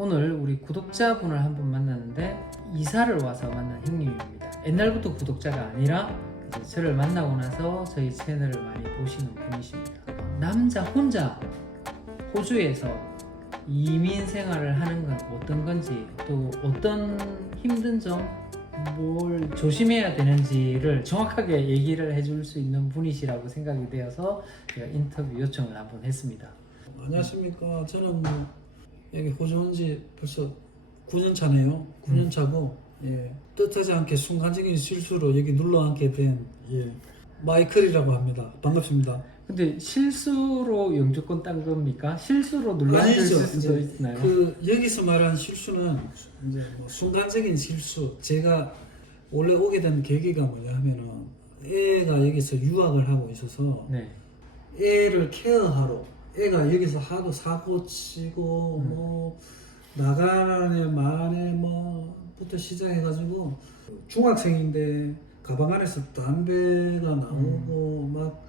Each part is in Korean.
오늘 우리 구독자분을 한 분 만났는데 이사를 와서 만난 형님입니다. 옛날부터 구독자가 아니라 이제 저를 만나고 나서 저희 채널을 많이 보시는 분이십니다. 남자 혼자 호주에서 이민 생활을 하는 건 어떤 건지, 또 어떤 힘든 점, 뭘 조심해야 되는지를 정확하게 얘기를 해줄 수 있는 분이시라고 생각이 되어서 제가 인터뷰 요청을 한번 했습니다. 안녕하십니까. 저는 여기 호주 온 지 벌써 9년 차네요. 9년 차고, 예, 뜻하지 않게 순간적인 실수로 여기 눌러 앉게 된, 예, 마이클이라고 합니다. 반갑습니다. 근데 실수로 영주권 딴 겁니까? 실수로 눌러앉을 아니죠. 수도 있나요? 여기서 말한 실수는 이제 뭐 순간적인 실수. 제가 원래 오게 된 계기가 뭐냐 하면은, 애가 여기서 유학을 하고 있어서 네. 애를 케어하러, 애가 여기서 하도 사고 치고 뭐 나가네 마네 뭐부터 시작해가지고, 중학생인데 가방 안에서 담배가 나오고 막,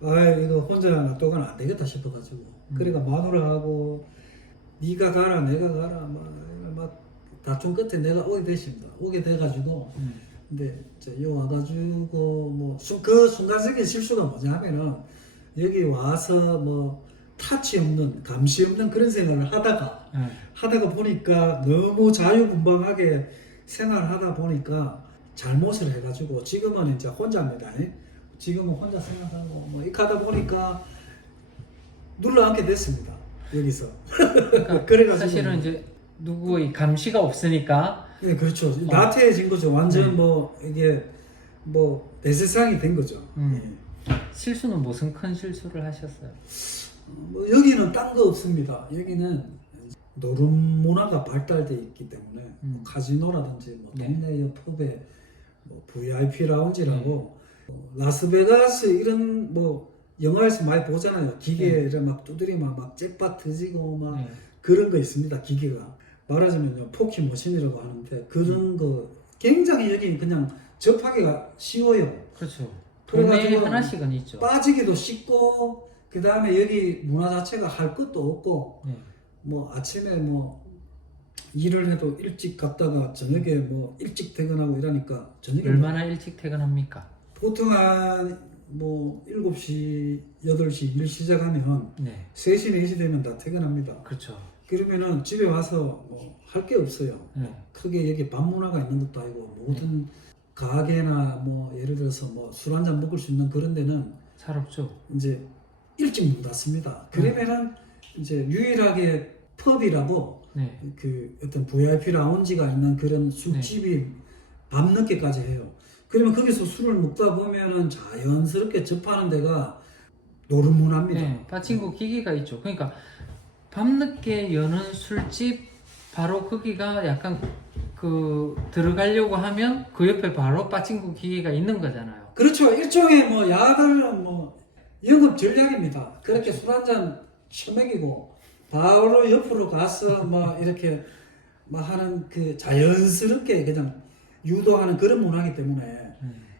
아 이거 혼자 놔두고는 안 되겠다 싶어가지고, 그러니까 마누라하고 네가 가라 내가 가라 막 다툼 끝에 내가 오게 돼가지고, 근데 여 와가지고 뭐 그 순간적인 실수가 뭐냐 하면은, 여기 와서 뭐 타치 없는, 감시 없는 그런 생활을 하다가 보니까 너무 자유분방하게 생활하다 보니까 잘못을 해가지고, 지금은 이제 혼자입니다. 지금은 혼자 생활하고 뭐 이렇게 하다 보니까 눌러앉게 됐습니다. 여기서. 그러니까 그래가지고 사실은 이제 누구의 감시가 없으니까. 네, 그렇죠. 나태해진 거죠. 완전 네. 뭐 이게 뭐 대세상이 된 거죠. 실수는 무슨 큰 실수를 하셨어요? 뭐 여기는 딴 거 없습니다. 여기는 노름 문화가 발달돼 있기 때문에 뭐 카지노라든지 뭐 네. 동네 옆에 뭐 VIP 라운지라고, 라스베가스 이런 뭐 영화에서 많이 보잖아요. 기계를 막 두드리면 막 잭팟 터지고 막 네. 그런 거 있습니다. 기계가 말하자면요, 포키 머신이라고 하는데, 그런 거 굉장히 여기 그냥 접하기가 쉬워요. 그렇죠. 동네에 그래가지고 하나씩은 있죠. 빠지기도 쉽고, 그 다음에 여기 문화 자체가 할 것도 없고, 네. 뭐 아침에 뭐 일을 해도 일찍 갔다가 저녁에 뭐 일찍 퇴근하고 이러니까, 저녁에 얼마나 일찍 퇴근합니까? 보통 한 뭐 7시, 8시 일 시작하면 네. 3시, 4시 되면 다 퇴근합니다. 그렇죠. 그러면은 집에 와서 뭐 할 게 없어요. 네. 크게 여기 밥 문화가 있는 것도 아니고, 모든 가게나 뭐 예를 들어서 뭐 술 한잔 먹을 수 있는 그런 데는 잘 없죠. 이제 일찍 문 닫습니다. 그러면은 이제 유일하게 펍이라고, 네. 그 어떤 VIP 라운지가 있는 그런 술집이 밤늦게까지 해요. 그러면 거기서 술을 먹다 보면은 자연스럽게 접하는 데가 노름문화입니다. 네. 빠친구 기계가 있죠. 그러니까 밤늦게 여는 술집 바로 거기가 약간 그 들어가려고 하면 그 옆에 바로 빠친구 기계가 있는 거잖아요. 그렇죠. 일종의 뭐 야단은 뭐 영업 전략입니다. 그렇게 술 한잔 처먹이고 바로 옆으로 가서 뭐 이렇게 뭐 하는, 그 자연스럽게 그냥 유도하는 그런 문화이기 때문에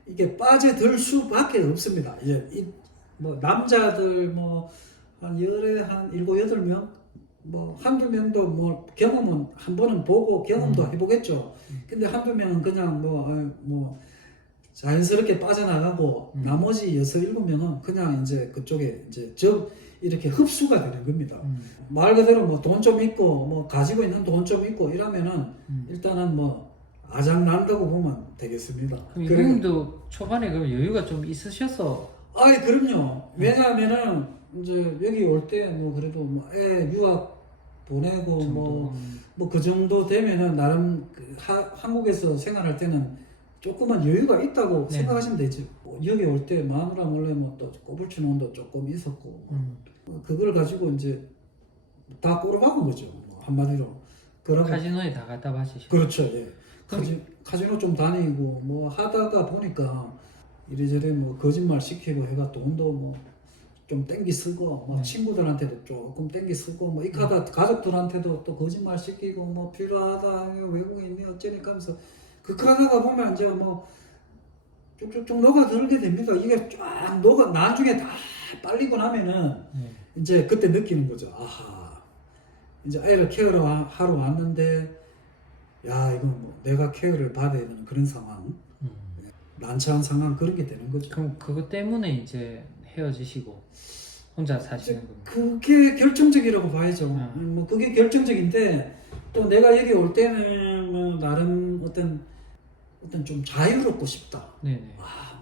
이게 빠져들 수밖에 없습니다. 이제 뭐 남자들 뭐 한 열에 한 7, 8명 뭐 한두 명도 뭐 경험은 한 번은 보고 경험도 해보겠죠. 근데 한두 명은 그냥 뭐 자연스럽게 빠져나가고, 나머지 6, 7명은 그냥 이제 그쪽에 이제 이렇게 흡수가 되는 겁니다. 말 그대로 뭐 돈 좀 있고 뭐 가지고 있는 돈 좀 있고 이러면은 일단은 뭐 아장 난다고 보면 되겠습니다. 그럼 형님도 초반에 그럼 여유가 좀 있으셔서. 아이 그럼요. 왜냐하면은 이제 여기 올 때 뭐 그래도 뭐 애 유학 보내고 뭐 그 정도 되면은 나름 한국에서 생활할 때는 조금만 여유가 있다고 생각하시면 되죠. 여기 올 때 마누라 몰래 뭐 또 꼬불치 논도 조금 있었고, 그걸 가지고 이제 다 꼬르박은 거죠. 뭐 한마디로. 카지노에 다 갖다 바치시고. 그렇죠. 예. 카지노 좀 다니고 뭐 하다가 보니까 이래저래 뭐 거짓말 시키고 해가 돈도 뭐 좀 땡기 쓰고, 뭐 친구들한테도 조금 땡기 쓰고, 뭐 이카다 가족들한테도 또 거짓말 시키고, 뭐 필요하다 외국인이 어쩌니까 하면서 하다가 보면 이제 뭐 쭉쭉쭉 녹아들게 됩니다. 이게 쫙 나중에 다 빨리고 나면은 이제 그때 느끼는 거죠. 아하, 이제 애를 케어를 하러 왔는데 야 이건 뭐 내가 케어를 받아야 되는 그런 상황, 난처한 상황 그런 게 되는 거죠. 그럼 그것 때문에 이제 헤어지시고 혼자 사시는 겁니다. 그게 결정적이라고 봐야죠. 음. 뭐 그게 결정적인데 또 내가 여기 올 때는 뭐 나름 어떤 좀 자유롭고 싶다. 네네. 막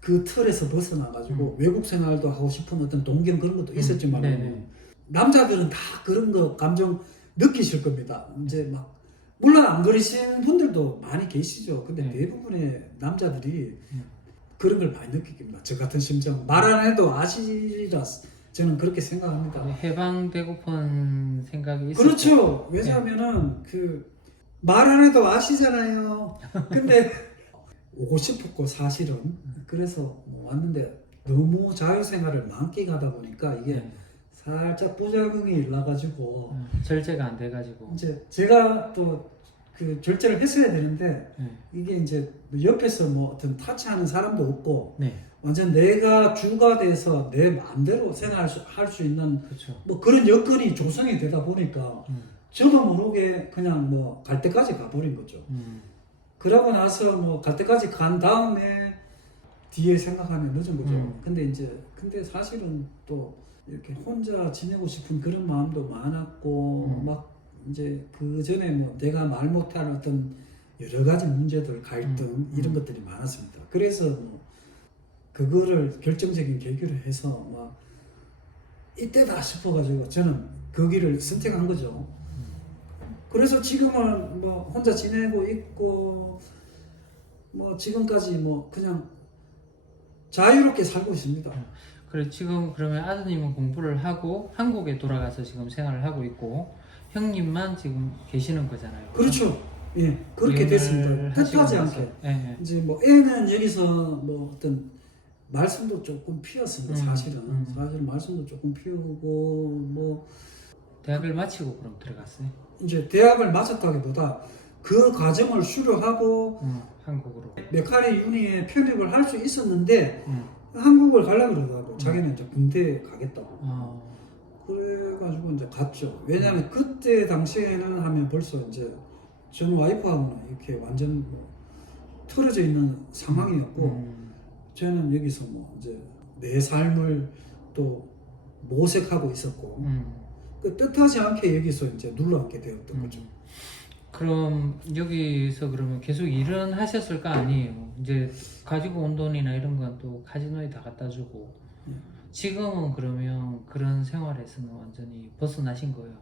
그 틀에서 벗어나가지고 외국 생활도 하고 싶은 어떤 동경 그런 것도 있었지만 네네. 남자들은 다 그런 거 감정 느끼실 겁니다. 이제 막 물론 안 그러신 분들도 많이 계시죠. 근데 네. 대부분의 남자들이 그런 걸 많이 느끼깁니다. 저 같은 심정 말 안 해도 아시리라 저는 그렇게 생각합니다. 해방되고픈 생각이 있었고. 그렇죠. 왜냐하면은 그 말 안 해도 아시잖아요. 근데 오고 싶었고 사실은 그래서 뭐 왔는데 너무 자유생활을 만끽하다 보니까 이게 네. 살짝 부작용이 일어나가지고 절제가 안 돼가지고. 이제 제가 또 그 절제를 했어야 되는데 네. 이게 이제 옆에서 뭐 어떤 타치하는 사람도 없고 네. 완전 내가 주가 돼서 내 마음대로 생활할 수 있는 그렇죠. 뭐 그런 여건이 조성이 되다 보니까 저도 모르게 그냥 뭐 갈 때까지 가버린 거죠. 그러고 나서 뭐 갈 때까지 간 다음에 뒤에 생각하면 늦은 거죠. 근데 사실은 또 이렇게 혼자 지내고 싶은 그런 마음도 많았고 막 이제 그 전에 뭐 내가 말 못할 어떤 여러 가지 문제들 갈등 이런 것들이 많았습니다. 그래서 뭐 그거를 결정적인 계기로 해서 막 이때다 싶어가지고 저는 그 길을 선택한 거죠. 그래서 지금은 뭐 혼자 지내고 있고 뭐 지금까지 뭐 그냥 자유롭게 살고 있습니다. 그래 지금 그러면 아드님은 공부를 하고 한국에 돌아가서 지금 생활을 하고 있고 형님만 지금 계시는 거잖아요. 그렇죠. 예, 그렇게 됐습니다. 뜻하지 않게. 네. 이제 뭐 애는 여기서 뭐 어떤 말씀도 조금 피었습니다. 사실은 말씀도 조금 피우고 뭐 대학을 마치고 그럼 들어갔어요. 이제 대학을 마쳤다기보다 그 과정을 수료하고 한국으로 메카리 유니에 편입을 할 수 있었는데 한국을 가려고 그러더라고. 자기는 이제 군대 가겠다고. 그래가지고 이제 갔죠. 왜냐하면 그때 당시에는 하면 벌써 이제 전 와이프하고는 이렇게 완전 뭐 틀어져 있는 상황이었고 저는 여기서 뭐 이제 내 삶을 또 모색하고 있었고 그 뜻하지 않게 여기서 이제 눌러앉게 되었던 거죠. 그럼 여기서 그러면 계속 일은 하셨을 거 아니에요? 이제 가지고 온 돈이나 이런 건 또 카지노에 다 갖다 주고 지금은 그러면 그런 생활에서는 완전히 벗어나신 거예요?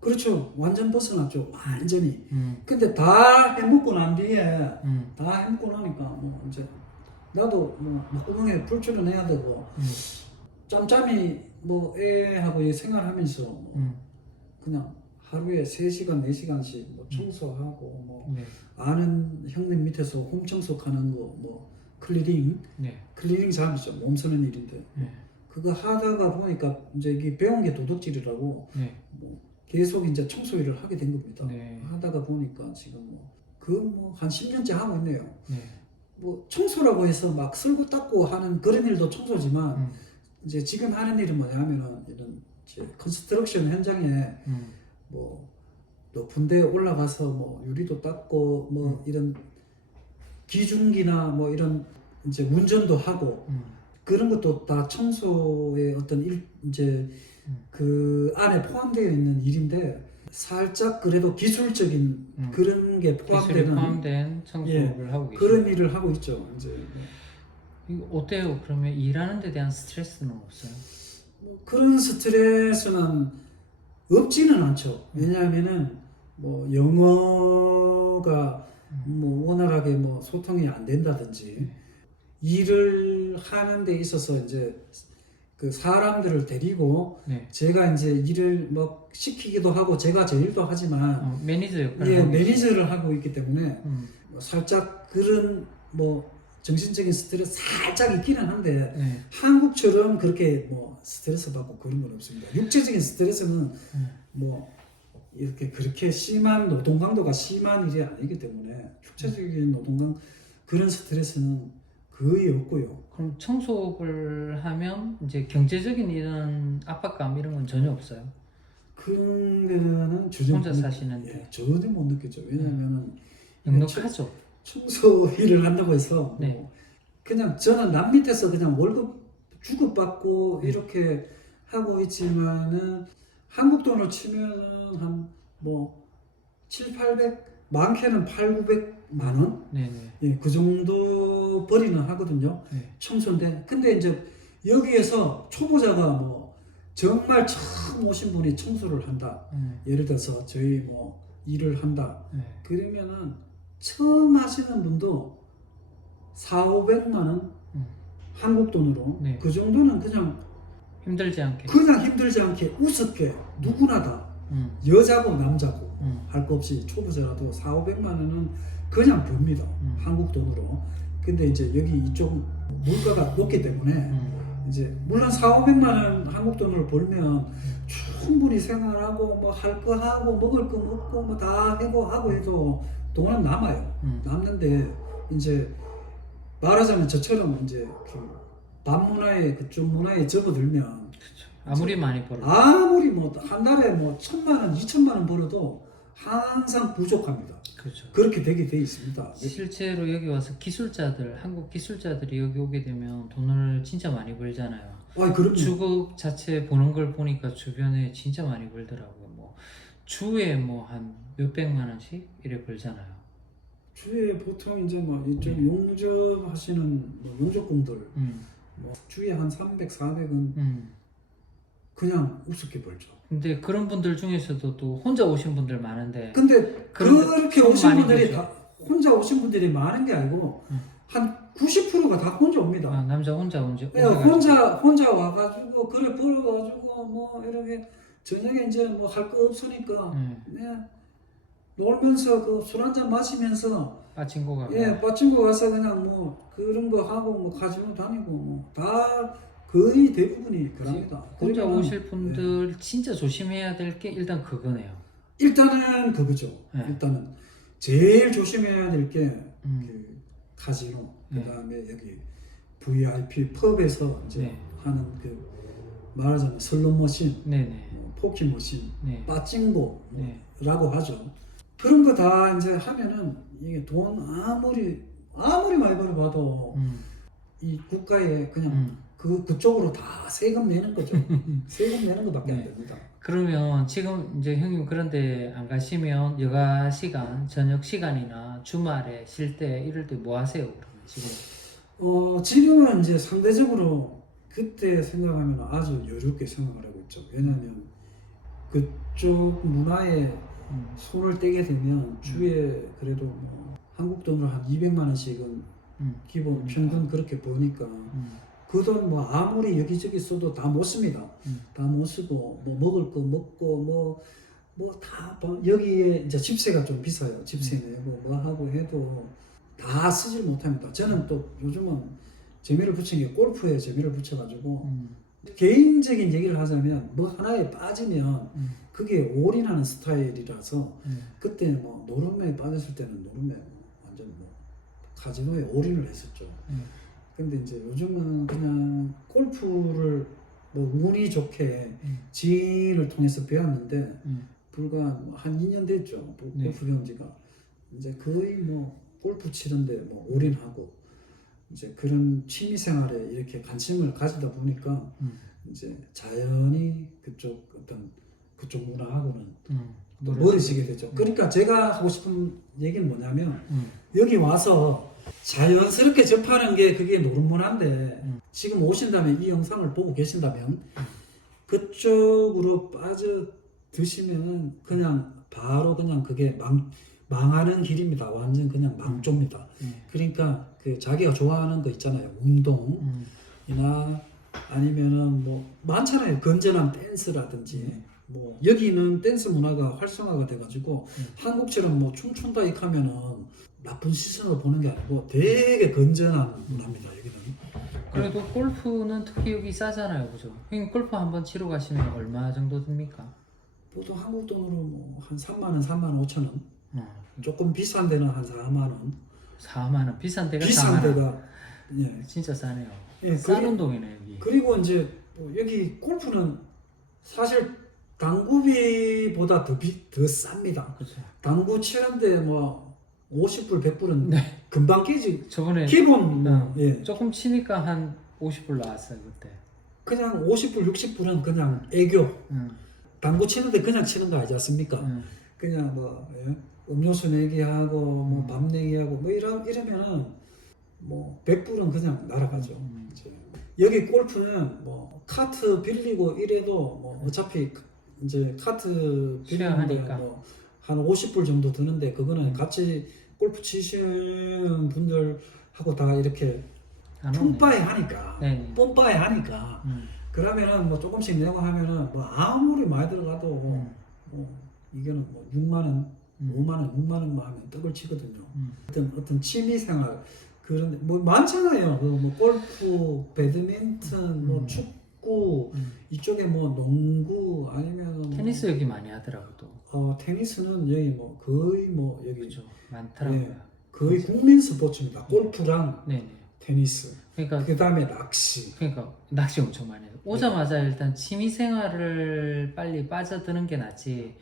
그렇죠. 완전 벗어났죠. 완전히. 근데 다 해먹고 난 뒤에 다 해먹고 나니까 뭐 이제 나도 뭐 막구멍에 불 출연해야 되고 짬짬이 뭐 애하고 생활하면서 뭐 그냥 하루에 3시간, 4시간씩 뭐 청소하고 뭐 네. 아는 형님 밑에서 홈 청소하는 거 뭐 클리닝 네. 클리닝 작업이죠. 몸 쓰는 일인데 네. 그거 하다가 보니까 이제 이게 배운 게 도둑질이라고 네. 뭐 계속 이제 청소 일을 하게 된 겁니다. 네. 하다가 보니까 지금 뭐 그거 뭐 한 10년째 하고 있네요. 네. 뭐 청소라고 해서 막 쓸고 닦고 하는 그런 일도 청소지만 이제 지금 하는 일은 뭐냐면은 이런 이제 컨스트럭션 현장에 뭐 높은 데 올라가서 뭐 유리도 닦고 뭐 이런 기중기나 뭐 이런 이제 운전도 하고 그런 것도 다 청소의 어떤 이제 그 안에 포함되어 있는 일인데 살짝 그래도 기술적인 그런 게 기술이 포함되는 포함된 청소를 하고 계시죠. 그런 일을 하고 있죠. 이제 이거 어때요? 그러면 일하는 데 대한 스트레스는 없어요? 뭐 그런 스트레스는 없지는 않죠. 왜냐하면은 뭐 영어가 뭐 원활하게 뭐 소통이 안 된다든지 일을 하는 데 있어서 이제 그 사람들을 데리고 네. 제가 이제 일을 뭐 시키기도 하고 제가 제 일도 하지만 매니저 역할을 예, 하고 매니저를 하고 있기 때문에 음. 뭐 살짝 그런 뭐 정신적인 스트레스 살짝 있기는 한데 네. 한국처럼 그렇게 뭐 스트레스 받고 그런 건 없습니다. 육체적인 스트레스는 뭐 이렇게 그렇게 심한 노동 강도가 심한 일이 아니기 때문에 육체적인 노동 강 그런 스트레스는 거의 없고요. 그럼 청소를 하면 이제 경제적인 이런 압박감 이런 건 전혀 없어요? 그런 거는 혼자 사시는데 예, 전혀 못 느끼죠. 왜냐면은 넉넉하죠. 청소 일을 한다고 해서 네. 뭐 그냥 저는 남 밑에서 그냥 월급 주급받고 이렇게 하고 있지만은 한국 돈으로 치면은 한 뭐 7, 800 많게는 8, 900만 원? 네네. 예, 그 정도 벌이는 하거든요. 네. 청소인데. 근데 이제 여기에서 초보자가 뭐 정말 처음 오신 분이 청소를 한다. 예를 들어서 저희 뭐 일을 한다. 네. 그러면은 처음 하시는 분도 4, 500만 원 한국 돈으로 네. 그 정도는 그냥 힘들지 않게. 힘들지 않게 우습게 누구나 다 음. 여자고 남자고 음. 할 거 없이 초보자라도 4, 500만 원은 그냥 봅니다. 한국 돈으로. 근데 이제 여기 이쪽 물가가 높기 때문에 이제 물론 4, 500만 원 한국 돈으로 벌면 충분히 생활하고 뭐 할 거 하고 먹을 거 먹고 뭐 다 하고 해도 돈은 남아요. 남는데 이제 말하자면 저처럼 이제 그 반문화에 그쪽 문화에 접어들면 그렇죠. 아무리 많이 벌어. 아무리 뭐 한 달에 뭐 1,000만 원, 2,000만 원 벌어도 항상 부족합니다. 그렇죠. 그렇게 되게 돼 있습니다. 실제로 여기 와서 기술자들, 한국 기술자들이 여기 오게 되면 돈을 진짜 많이 벌잖아요. 아, 그럼요. 주거 자체 보는 걸 보니까 주변에 진짜 많이 벌더라고요. 뭐 주에 뭐 한 몇백만 원씩 이래 벌잖아요. 주에 보통 이제 뭐 이쪽 용접 하시는 뭐 용접工들 뭐 주에 한 300, 400은 그냥 우습게 벌죠. 근데 그런 분들 중에서도 또 혼자 오신 분들 많은데. 근데 그런데 그렇게 좀 오신 많이 분들이 벌죠. 다 혼자 오신 분들이 많은 게 아니고 한 90%가 다 혼자 옵니다. 아, 남자 혼자 예, 혼자 와가지고 그래 벌어가지고 뭐 이렇게 저녁에 이제 뭐 할 거 없으니까 예, 놀면서 그 술 한잔 마시면서 빠친구 가고. 예, 빠친구 가서 그냥 뭐 그런 거 하고 뭐 가지고 다니고 뭐 다 거의 대부분이 그럽니다. 혼자 그러면은, 오실 분들 진짜 조심해야 될 게 일단 그거네요. 일단은 그거죠. 네. 일단은 제일 조심해야 될 게 그 카지노, 네. 그다음에 여기 VIP 펍에서 이제 네. 하는 그 말하자면 슬롯 머신, 네네. 포키 머신, 네. 빠찡고라고 네. 하죠. 그런 거 다 이제 하면은 이게 돈 아무리 많이 벌어봐도 이 국가에 그냥 그쪽으로 다 세금 내는 거죠. 세금 내는 것밖에 안 네. 됩니다. 그러면 지금 이제 형님 그런데 안 가시면 여가 시간, 저녁 시간이나 주말에 쉴 때 이럴 때 뭐 하세요? 그러면 지금? 지금은 이제 상대적으로 그때 생각하면 아주 여유롭게 생각을 하고 있죠. 왜냐하면 그쪽 문화에 손을 떼게 되면 주에 그래도 뭐 한국 돈으로 한 200만 원씩은 기본 평균 그렇게 버니까 그 돈 뭐 아무리 여기저기 써도 다 못 씁니다. 다 못 쓰고 뭐 먹을 거 먹고 뭐 다 여기에 이제 집세가 좀 비싸요. 집세 내고 뭐 하고 해도 다 쓰질 못합니다. 저는 또 요즘은 재미를 붙인 게 골프에 재미를 붙여가지고 개인적인 얘기를 하자면 뭐 하나에 빠지면 그게 올인하는 스타일이라서 그때 뭐 노름에 빠졌을 때는 노름에 완전 뭐 카지노에 올인을 했었죠. 근데 이제 요즘은 그냥 골프를 뭐 운이 좋게 지인을 통해서 배웠는데 불과 한 2년 됐죠. 골프 네. 배운 지가. 이제 거의 뭐 골프 치는데 뭐 올인하고 이제 그런 취미 생활에 이렇게 관심을 가지다 보니까 이제 자연히 그쪽 어떤 그쪽 문화하고는 멀어지게 되죠. 그러니까 제가 하고 싶은 얘기는 뭐냐면 여기 와서 자연스럽게 접하는 게 그게 노름문화인데 지금 오신다면 이 영상을 보고 계신다면 그쪽으로 빠져드시면 그냥 바로 그냥 그게 망하는 길입니다. 완전 그냥 망조입니다. 그러니까 그 자기가 좋아하는 거 있잖아요. 운동이나 아니면은 뭐 많잖아요. 건전한 댄스라든지 뭐 여기는 댄스 문화가 활성화가 돼가지고 한국처럼 뭐 춤춘다 이렇게 하면은 나쁜 시선으로 보는 게 아니고 되게 건전한 문화입니다. 여기는. 그래도 골프는 특히 여기 싸잖아요, 그죠? 형님 골프 한번 치러 가시면 얼마 정도 듭니까? 보통 한국 돈으로 뭐 한 3만 원, 3만 5천 원. 조금 비싼 데는 한 4만 원. 4만 원. 비싼 데가 4만 비싼 원. 데가 예. 진짜 싸네요. 예, 싼 운동이네 여기. 그리고 이제 뭐 여기 골프는 사실 당구비보다 더 쌉니다. 그렇죠. 당구 치는데 뭐 50불, 100불은 네. 금방 깨지. 저번에 기본 뭐, 예. 조금 치니까 한 50불 나왔어요 그때. 그냥 50불, 60불은 그냥 애교. 당구 치는데 그냥 치는 거 아니지 않습니까? 그냥 뭐 예? 음료수 내기하고 뭐 밥 내기하고 뭐 이러면은 뭐 100불은 그냥 날아가죠. 이제 여기 골프는 뭐 카트 빌리고 이래도 뭐 어차피 이제 카트 빌리는데 쉐어하니까. 뭐한 50불 정도 드는데 그거는 같이 골프 치시는 분들하고 다 이렇게 안 오네. 뿜빠이 하니까 네. 뽐빠이 하니까 그러면은 뭐 조금씩 내고 하면은 뭐 아무리 많이 들어가도 뭐 이거는 뭐 6만 원, 5만 원, 6만 원만 하면 떡을 치거든요. 어떤 취미 생활 그런 뭐 많잖아요. 그 뭐 골프, 배드민턴, 뭐 축구 이쪽에 뭐 농구 아니면 뭐 테니스 여기 많이 하더라고 또. 테니스는 여기 뭐 거의 뭐 여기 그렇죠. 많더라고요. 예, 거의 국민 스포츠입니다. 골프랑 네네. 테니스. 그러니까 그 다음에 낚시. 낚시 엄청 많이 해요. 오자마자 일단 취미 생활을 빨리 빠져드는 게 낫지.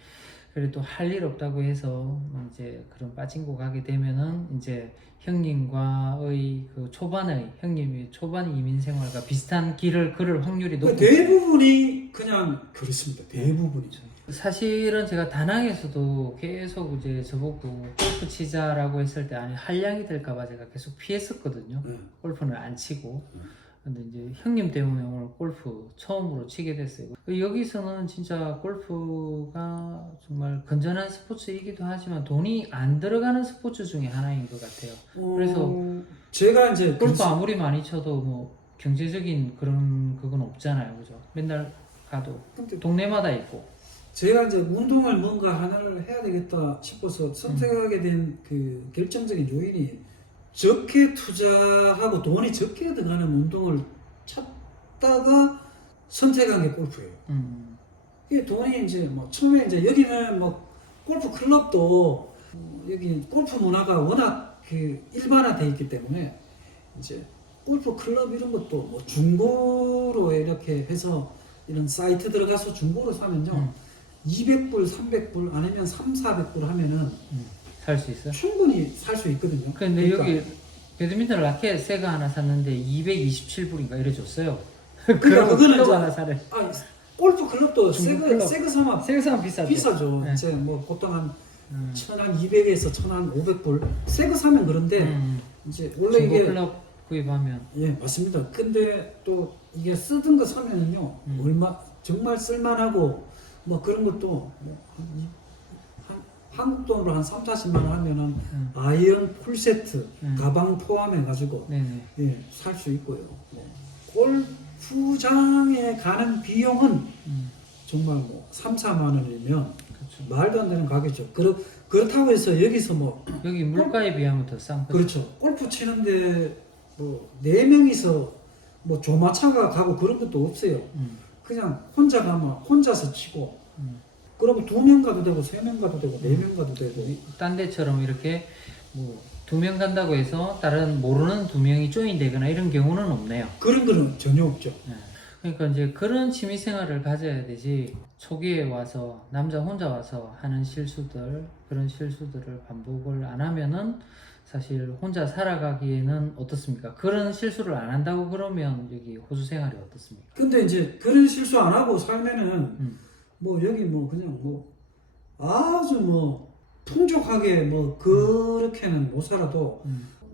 그래도 할 일 없다고 해서 이제 그런 빠진고 가게 되면은 이제 형님과의 그 초반의 형님이 초반 이민 생활과 비슷한 길을 걸을 확률이 높고 대부분이 그냥 그렇습니다. 대부분이. 사실은 제가 다낭에서도 계속 이제 저보고 골프 치자라고 했을 때 아니 한량이 될까봐 제가 계속 피했었거든요. 골프는 안 치고. 근데 이제 형님 때문에 오늘 골프 처음으로 치게 됐어요. 여기서는 진짜 골프가 정말 건전한 스포츠이기도 하지만 돈이 안 들어가는 스포츠 중에 하나인 것 같아요. 그래서 제가 이제 골프 아무리 많이 쳐도 뭐 경제적인 그런 그건 없잖아요, 그죠? 맨날 가도 동네마다 있고. 제가 이제 운동을 뭔가 하나를 해야 되겠다 싶어서 선택하게 된 그 결정적인 요인이 적게 투자하고 돈이 적게 들어가는 운동을 찾다가 선택한 게 골프예요. 이게 돈이 이제 뭐 처음에 이제 여기는 뭐 골프 클럽도 여기 골프 문화가 워낙 그 일반화돼 있기 때문에 이제 골프 클럽 이런 것도 뭐 중고로 이렇게 해서 이런 사이트 들어가서 중고로 사면요 200불, 300불 아니면 3, 400불 하면은 살 수 있어요? 충분히 살 수 있거든요. 근데 그러니까 여기 배드민턴 라켓 새거 하나 샀는데 227불인가 이래 줬어요. 그러니까 그거는 클럽 이제 하나 사래. 골프 클럽도 중고 클럽. 새거 사면 새거 사면 비싸죠. 비싸죠. 네. 이제 뭐 보통 한 1,200에서 1,500불. 새거 사면 그런데 이제 원래 중고 이게 클럽 구입하면 예 맞습니다. 근데 또 이게 쓰던 거 사면은요 얼마 정말 쓸만하고 뭐 그런 것도 뭐 한국 돈으로 한 3, 40만 원 하면은 아이언 풀 세트 가방 포함해 가지고 네네. 예, 살 수 있고요. 뭐, 골프장에 가는 비용은 정말 뭐 3, 4만 원이면 그렇죠. 말도 안 되는 가격이죠. 그렇다고 해서 여기서 뭐 여기 물가에 비하면 더 싼 거죠. 그렇죠. 골프 치는데 뭐 4명이서 뭐 조마차가 가고 그런 것도 없어요. 그냥 혼자 가면 혼자서 치고 그러면 2명 가도 되고 3명 가도 되고 4명 가도 되고 딴 데처럼 이렇게 뭐 2명 간다고 해서 다른 모르는 2명이 조인 되거나 이런 경우는 없네요. 그런 거는 전혀 없죠. 네. 그러니까 이제 그런 취미 생활을 가져야 되지 초기에 와서 남자 혼자 와서 하는 실수들 그런 실수들을 반복을 안 하면은 사실 혼자 살아가기에는 어떻습니까? 그런 실수를 안 한다고 그러면 여기 호주 생활이 어떻습니까? 근데 이제 그런 실수 안 하고 살면은 뭐 여기 뭐 그냥 뭐 아주 뭐 풍족하게 뭐 그렇게는 못 살아도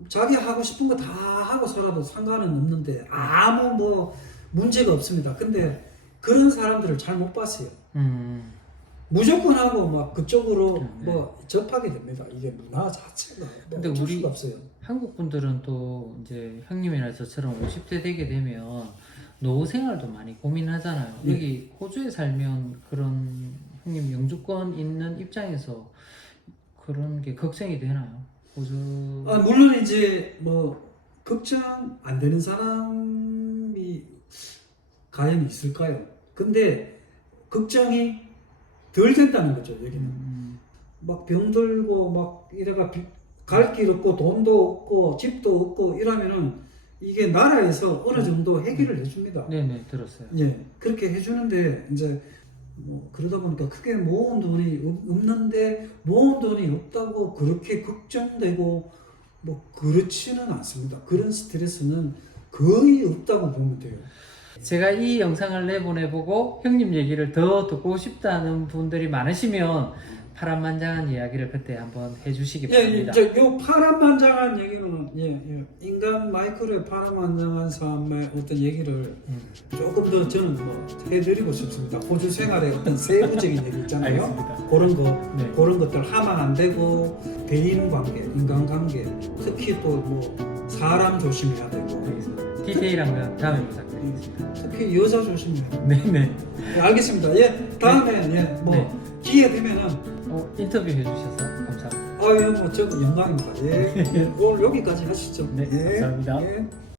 자기 하고 싶은 거 다 하고 살아도 상관은 없는데 아무 뭐 문제가 없습니다. 근데 그런 사람들을 잘 못 봤어요. 무조건 하고 막 그쪽으로 뭐 접하게 됩니다. 이게 문화 자체가 뭐 근데 어쩔 우리 수가 없어요. 한국 분들은 또 이제 형님이나 저처럼 50대 되게 되면 노후 생활도 많이 고민하잖아요. 네. 여기 호주에 살면 그런 형님 영주권 있는 입장에서 그런 게 걱정이 되나요? 호주 물론 이제 뭐 걱정 안 되는 사람이 과연 있을까요? 근데 걱정이 덜 된다는 거죠. 여기는 막 병들고 막 이래가 갈 길 없고 돈도 없고 집도 없고 이러면은 이게 나라에서 어느 정도 해결을 해줍니다. 네네 들었어요. 예, 그렇게 해주는데 이제 뭐 그러다 보니까 크게 모은 돈이 없는데 모은 돈이 없다고 그렇게 걱정되고 뭐 그렇지는 않습니다. 그런 스트레스는 거의 없다고 보면 돼요. 제가 이 영상을 내보내보고 형님 얘기를 더 듣고 싶다는 분들이 많으시면 파란만장한 이야기를 그때 한번 해주시기 바랍니다. 요 파란만장한 얘기는 인간 마이크로의 파란만장한 삶의 어떤 얘기를 조금 더 저는 뭐 해드리고 싶습니다. 호주 생활의 어떤 세부적인 얘기 있잖아요. 알겠습니다. 그런 거 네. 그런 것들 하면 안 되고 대인관계, 인간관계, 특히 또 뭐 사람 조심해야 되고 알겠습니다. 디테일한 건 다음에 부탁드리겠습니다. 특히 여자 조심해야 되고. 네네. 알겠습니다. 다음에 뭐 네. 기회 되면은 인터뷰 해주셔서 감사합니다. 뭐 저 영광입니다. 오늘 여기까지 하시죠. 네, 감사합니다. 예.